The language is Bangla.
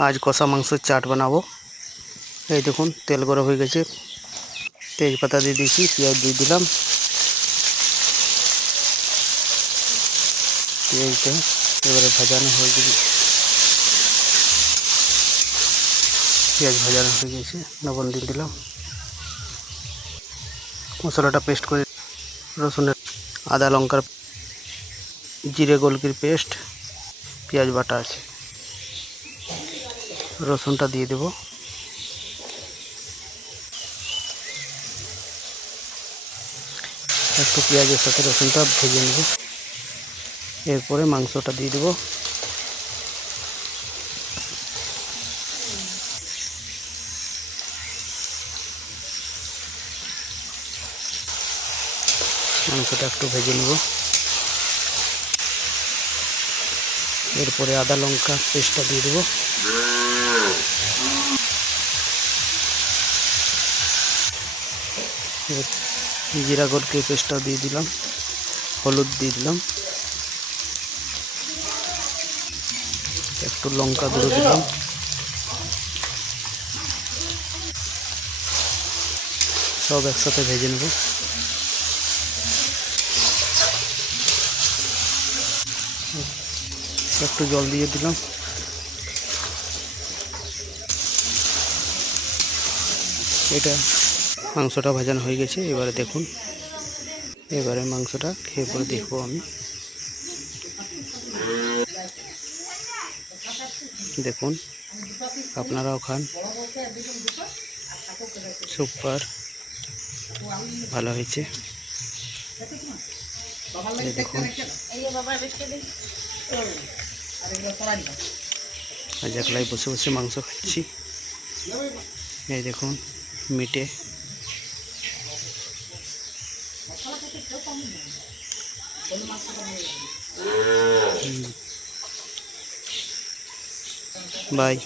आज कषा मांसर चाट बनाबो। এই দেখুন তেল গরম হয়ে গেছে, তেজপাতা দিয়ে দিয়েছি, পেঁয়াজ দিয়ে দিলাম। পেঁয়াজটা এবারে ভাজানো হয়ে গেছে, পেঁয়াজ ভাজানো হয়ে গেছে, লবণ দিয়ে দিলাম। মশলাটা পেস্ট করে রসুনের, আদা লঙ্কার, জিরে গোলকির পেস্ট, পেঁয়াজ বাটা আছে, রসুনটা দিয়ে দেব। একটু পেঁয়াজের সাথে রসুনটা ভেজে নেব। এরপরে মাংসটা দিয়ে দেব। মাংসটা একটু ভেজে নেব। এরপরে আদা লঙ্কা পেস্টটা দিয়ে দেব। জিরা গোলকির পেস্টটা দিয়ে দিলাম, হলুদ দিয়ে দিলাম, একটু লঙ্কা গুঁড়ো দিলাম, সব একসাথে ভেজে নেব। একটু জল দিয়ে দিলাম। এটা মাংসটা ভাজানো হয়ে গেছে। এবারে দেখুন, এবারে মাংসটা খেয়ে পরে দেখবো আমি। দেখুন, আপনারাও খান, সুপার ভালো হয়েছে। দেখুন, আজ একলাই বসে বসে মাংস খাচ্ছি। এই দেখুন, মিটে বাই।